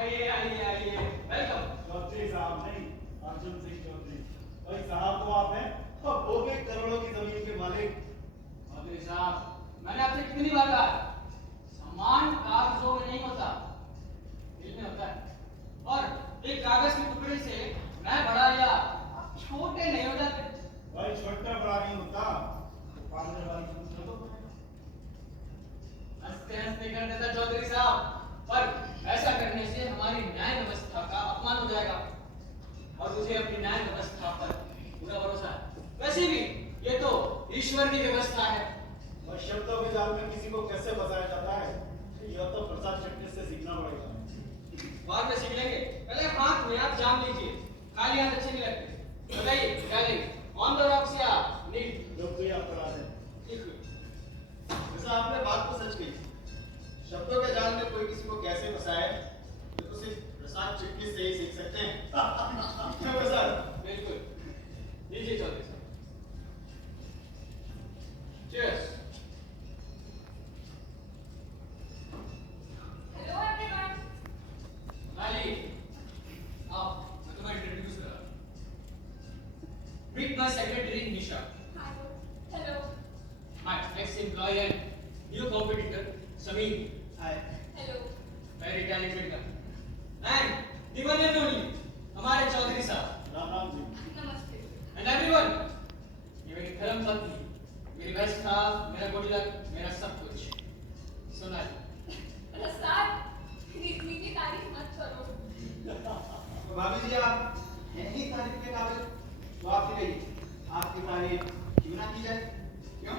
आइए आइए आइए, वेलकम। चौधरी साहब नहीं, अर्जुन सिंह चौधरी। भाई साहब तो आप हैं, अब हो गए करोड़ों की जमीन के मालिक। चौधरी साहब, मैंने आपसे कितनी बार कहा, सम्मान कागजों में नहीं होता, दिल में होता है। और एक कागज के टुकड़े से मैं बड़ा या छोटे नहीं हो जाते। भाई छोटा बड़ा नहीं होता, तो पालने वाली दूसरे को हंसते हंसते कर देता चौधरी साहब, पर ऐसा करने से हमारी न्याय व्यवस्था का अपमान हो जाएगा और मुझे अपनी न्याय व्यवस्था पर पूरा भरोसा है। वैसे भी ये तो ईश्वर की व्यवस्था है। और शब्दों के जाल में किसी को कैसे बचाया जाता है, यह तो प्रसाद चटनी से सीखना पड़ेगा। बाद में सीख लेंगे, पहले हाथ में आप जाम लीजिए, खाली हाथ अच्छे नहीं लगते। बताइए क्या लेंगे, ऑन द रॉक्स या नीट? जो भी आप करा दें। वैसे आपने बात तो सच कही, शब्दों के जाल में कोई किसी को कैसे फंसाए ये तो सिर्फ प्रसाद चिटनी से ही सीख सकते हैं। क्यों प्रसाद? बिल्कुल, लीजिए चौधरी साहब। Cheers. Hello everyone. Ali, आओ, मैं तुम्हें इंट्रोड्यूस करा। Meet my secretary Nisha. Hi. Hello. My ex-employee and new competitor Sameer. Hi. Hello. Very talented guy. And the one and only हमारे चौधरी साहब। Ram Ram ji. Namaste. And everyone, ये मेरी धर्म पत्नी, मेरी बेस्ट हाफ, मेरा गुड लक, मेरा सब कुछ। सोनाली। प्रसाद, रीति की तारीफ मत करो। तो भाभी जी आप हैं ही तारीफ के काबिल, तो आप ही कहिए, आपकी तारीफ क्यों ना की जाए? क्यों?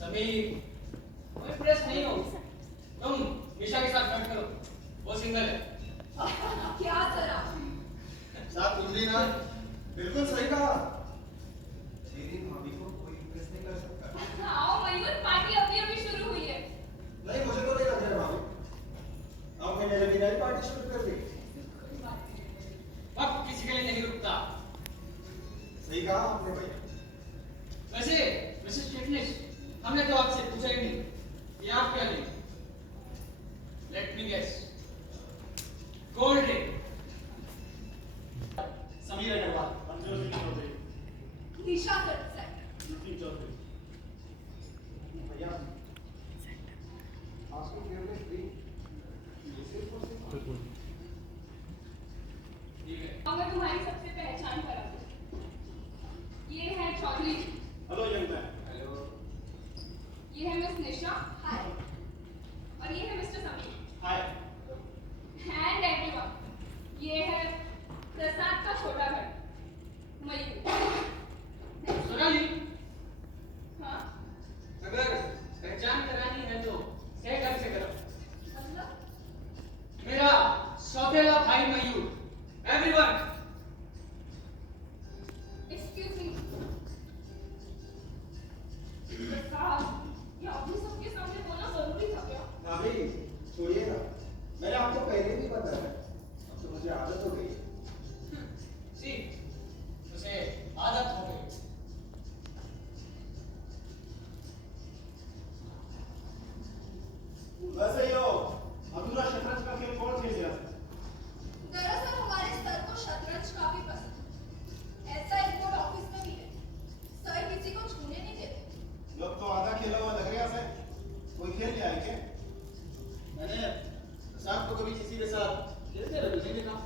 समीर, मैं इंप्रेस नहीं हूँ। तुम निशा के साथ फ्लर्ट करो, वो सिंगल है। क्या जरा? साथ कुंडली ना, बिल्कुल सही कहा। मेरी भाभी को कोई इम्प्रेस नहीं कर सकता। आओ मयूर, पार्टी अभी शुरू हुई है। नहीं मुझे तो नहीं लग रहा है भाभी। आपने मेरे बिना ही पार्टी शुरू कर दी। वक्त किसी के लिए नहीं रुकता। सही कहा आपने भैया। वैसे मिसेस चिटनिस, हमने तो आपसे पूछा ही नहीं कि आप क्या लेंगे। Let me guess, gold ring. Sameer Agarwal. Arjun Singh Chaudhary. Nisha Seth. Singh Chaudhary. भैया आपको फेवरेट ड्रिंक ये सिर्फ और सिर्फ ठीक है। अब मैं तुम्हारी सबसे पहचान करा दूं। ये है Chaudhary ji. Hello young man. Hello. ये है मिस निशा। हाय। और ये है mister Sameer. Hi. And everyone, ये है प्रसाद का छोटा भाई मयूर। सोनाली, हाँ, अगर पहचान करानी है तो सही ढंग से करो। मतलब मेरा सौतेला भाई मयूर। एवरीवन, एक्सक्यूज मी प्रसाद, ये अभी सबके सामने बोलना जरूरी था क्या? भाभी छोड़िए ना, मैंने आपको पहले भी बताया, अब तो मुझे आदत हो गई है। सी, उसे आदत हो गई। वैसे यो अधूरा शतरंज का खेल कौन खेल गया? दरअसल हमारे सर को शतरंज काफी पसंद है। ऐसा रिपोर्ट ऑफिस में भी है। सर किसी को छूने नहीं देते। लोग तो आधा खेला हुआ लग रहा है। कोई खेल लिया है क्या? मैंने प्रसाद को कभी किसी के साथ खेलते हुए नहीं देखा।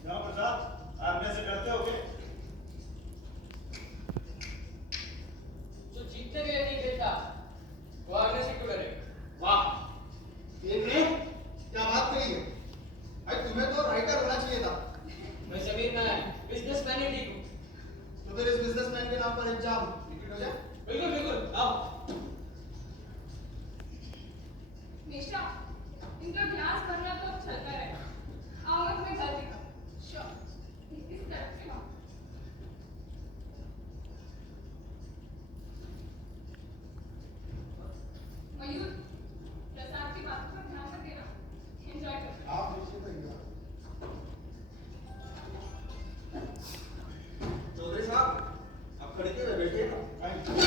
क्यों प्रसाद, आपने से डरते हो क्या? जो जीतने के लिए नहीं खेलता, वो हारने से क्यों डरे? वाह, एक ने क्या बात कही है? भाई तुम्हें तो राइटर होना चाहिए था। मैं जमीन में बिजनेसमैन ही ठीक हूँ। तो फिर इस बिजनेसमैन के नाम पर एग्जाम रिपीट हो जाए। बिल्कुल बिल्कुल, आओ। निशा, इनका क्लास करना तो चलता रहेगा। आओ मैं तुम्हें घर दिखाऊं। श्योर, इस तरफ से आओ। मयूर, प्रसाद की बातों पर ध्यान मत देना। एंजॉय कर। आप निश्चित रहिएगा। चौधरी साहब आप खड़े क्यों बैठिए ना। बैठिए।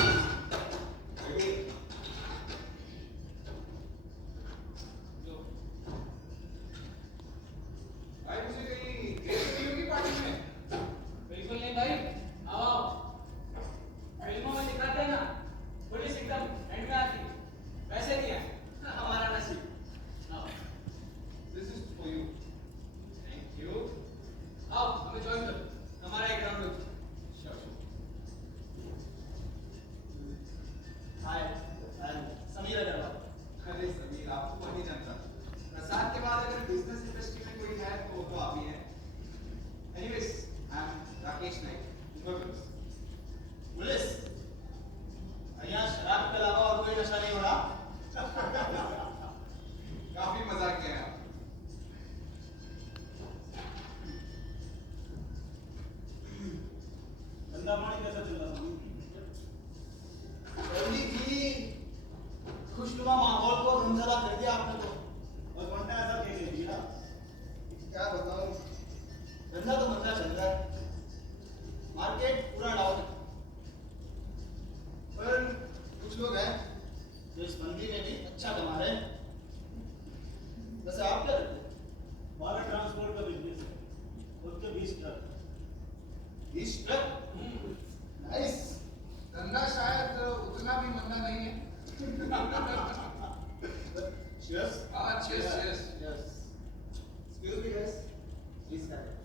Easter nice. धंधा शायद उतना भी मंदा नहीं है। Cheers. हाँ, cheers, cheers. Yes. Excuse me guys. Please carry on.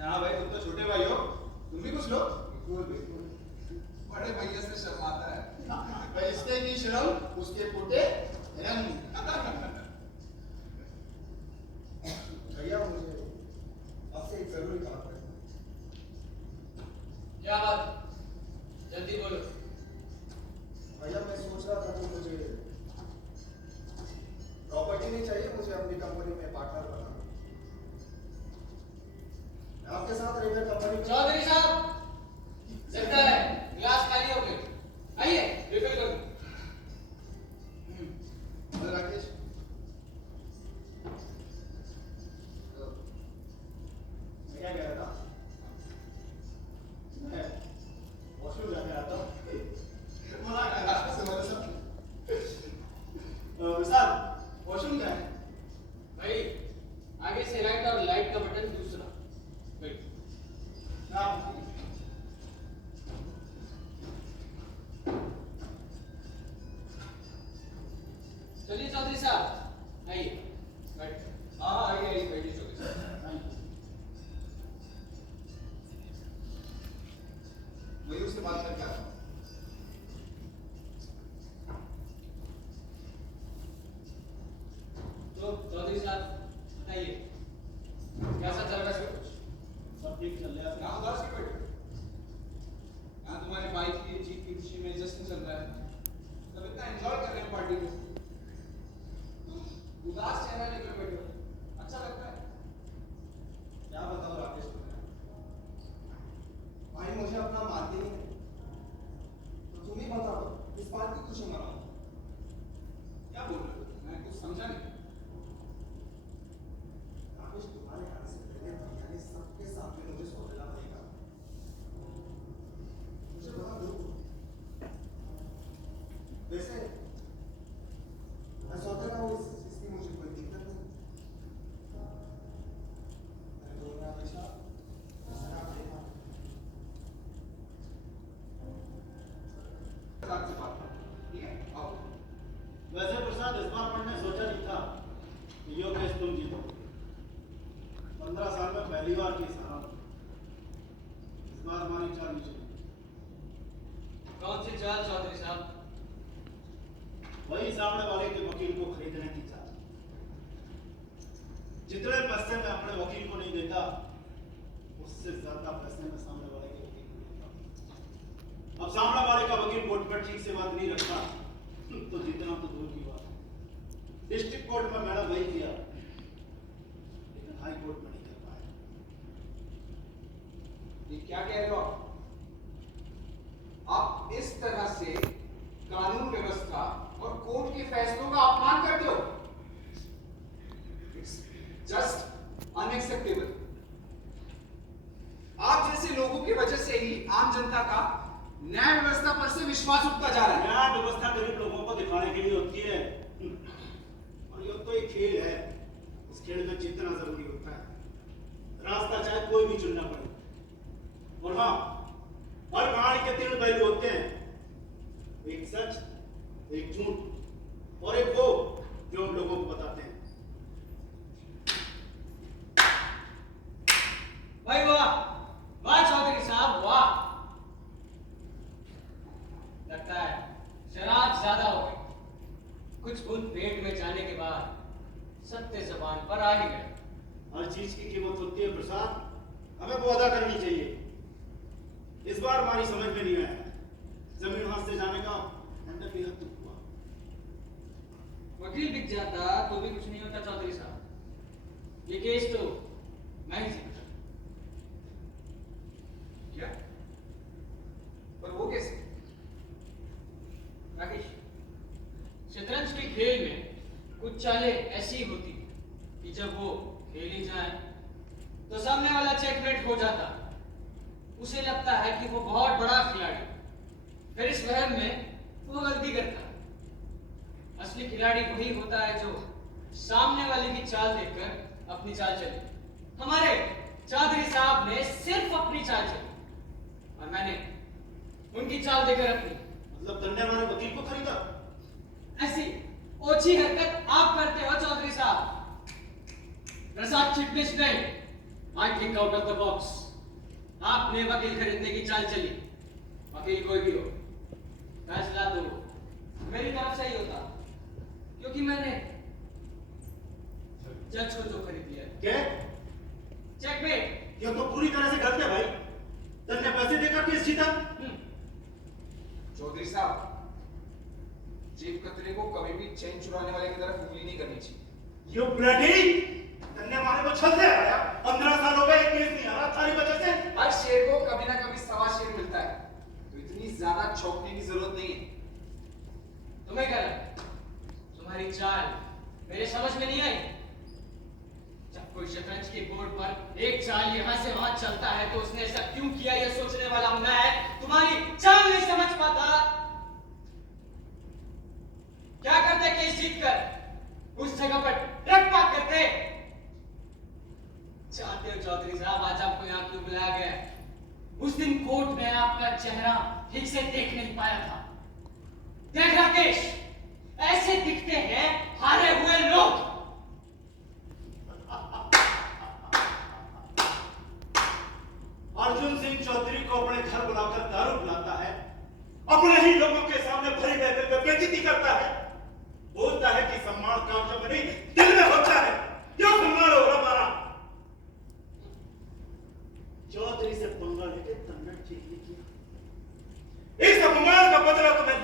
हाँ भाई, तुम तो छोटे भाई हो, तुम भी कुछ लो। बिल्कुल बिल्कुल। बड़े भैया से शर्माता है। पैसे की शर्म उसके फूटे रंग। भैया मुझे आपसे एक जरूरी बात करनी है। क्या बात? जल्दी बोलो। भैया मैं सोच रहा था कि मुझे प्रॉपर्टी नहीं चाहिए, मुझे अपनी कंपनी में पार्टनर बनाना। मैं आपके साथ रहकर कंपनी में चौधरी साहब, लगता है गिलास खाली हो गए। आइए रिफिल कर दो। और राकेश, मैं क्या कह रहा था? मैं वॉशरूम जाने आता हूँ। मना कर रहा है मेरे साथ। विशाल, वॉशरूम क्या है? भाई आगे से राइट और लाइट का बटन दूसरा। वेट। हाँ। चलिए चौधरी साहब, आइए बैठ। हाँ हाँ आइए आइए बैठिए चौधरी साहब। मयूर से बात करके आता हूँ। तो चौधरी साहब बताइए कैसा चल रहा है सब कुछ? सब ठीक चल रहा है। यहाँ उदास क्यों बैठे हो? यहाँ तुम्हारे भाई की जीत की खुशी में जश्न चल रहा है। सब इतना एंजॉय कर रहे हैं पार्टी को। उदास चेहरा लेकर बैठे हो। अच्छा लगता है? क्या बताओ राकेश तुम्हें? भाई मुझे अपना मानती नहीं है, तो तुम ही बताओ इस बात की खुशी मनाओ। क्या बोल रहे हो? मैं कुछ समझा नहीं। राकेश तुम्हारे आने से पहले भैया ने सबके सामने मुझे सौतेला भाई कहा। मुझे बड़ा दुख हुआ। वैसे मैं सौतेला हूँ, इसकी मुझे कोई दिक्कत नहीं। मैं तो उन्हें हमेशा सलाह देता हूँ। साथ से बात करो। ठीक है? आओ। वैसे प्रसाद, इस बार मैंने सोचा नहीं था कि यो केस तुम जीतो। 15 साल में पहली बार केस हारा। इस बार हमारी चाल नहीं चली। कौन सी चाल चौधरी साहब? वही सामने वाले के वकील को खरीदने की चाल। जितने पैसे मैं अपने वकील को नहीं देता, उससे ज्यादा पैसे मैं सामने वाले के वकील को देता। अब सामने वाले का वकील कोर्ट पर ठीक से बात नहीं रखता, तो जितना तो दूर की बात है। डिस्ट्रिक्ट कोर्ट में मैंने वही किया, लेकिन हाई कोर्ट में नहीं कर पाया। ये क्या कह रहे हो आप? आप इस तरह से कानून व्यवस्था और कोर्ट के फैसलों का अपमान करते हो। It's just unacceptable. आप जैसे लोगों की वजह से ही आम जनता का न्याय व्यवस्था पर से विश्वास उठता जा रहा है। न्याय व्यवस्था गरीब लोगों को दिखाने के लिए होती है, और ये तो एक खेल है। इस खेल में जीतना जरूरी होता है, रास्ता चाहे कोई भी चुनना पड़े। और हाँ, हर कहानी के 3 पहलू होते हैं, एक सच, एक झूठ और एक वो जो हम लोगों को बताते हैं। भाई वाह वाह चौधरी साहब वाह। लगता है शराब ज्यादा हो गई। कुछ बूंद पेट में जाने के बाद सत्य जबान पर आ ही गए। हर चीज की कीमत होती है प्रसाद, हमें वो अदा करनी चाहिए। इस बार हमारी समझ में नहीं आया, जमीन हाथ से जाने का अंदर भी हद तक हुआ। वकील बिक जाता तो भी कुछ नहीं होता चौधरी साहब। ये केस तो मैं ही जीता। क्या? पर वो कैसे? राकेश, शतरंज के खेल में कुछ चालें ऐसी होती कि जब वो खेली जाए तो सामने वाला चेकमेट हो जाता। उसे लगता है कि वो बहुत बड़ा खिलाड़ी, फिर इस वहम में वो गलती करता। असली खिलाड़ी वही होता है जो सामने वाले की चाल देखकर अपनी चाल चले। हमारे चौधरी साहब ने सिर्फ अपनी चाल चली और मैंने उनकी चाल देकर अपनी। मतलब धन्य माने वकील को खरीदा? ऐसी ओछी हरकत आप करते हो चौधरी साहब। प्रसाद चिटनिस ने I think out of the box. आपने वकील खरीदने की चाल चली। वकील कोई भी हो, फैसला तो मेरी तरफ से ही होता, क्योंकि मैंने जज को तो खरीद लिया। क्या? चेकमेट। ये तो पूरी तरह से गलत है भाई। धन्य पैसे देकर केस जीता। चौधरी साहब, चीफ कतरे को कभी भी चेन चुराने वाले की तरफ उंगली नहीं करनी चाहिए। You bloody! धन्य माने को छल से आया। 15 साल हो गए, एक केस नहीं आ रहा सारी वजह से। हर शेर को कभी ना कभी सवा शेर मिलता है, तो इतनी ज्यादा चौंकने की जरूरत नहीं है। तुम्हें क्या लगा? तुम्हारी चाल मेरे समझ में नहीं आई। जब कोई शतरंज के बोर्ड पर एक चाल यहाँ से वहां चलता है तो उसने ऐसा क्यों किया, यह सोचने वाला मैं तुम्हारी चाल नहीं समझ पाता। क्या करते केस जीतकर? उस जगह पर ट्रक पार्क करते। जानते हो चौधरी साहब, आज आपको यहाँ क्यों बुलाया गया है? उस दिन कोर्ट में आपका चेहरा ठीक से देख नहीं पाया था। देख राकेश, ऐसे दिखते हैं हारे हुए लोग। अर्जुन सिंह चौधरी को अपने घर बुलाकर दारू पिलाता है, अपने ही लोगों के सामने भरी महफिल में बेइज्जती करता है, बोलता है कि सम्मान कागजों में नहीं दिल में होता है। क्या सम्मान होगा हमारा? चौधरी से पंगा लेके तन्ना ठीक नहीं किया। इस अपमान का बदला तुम्हें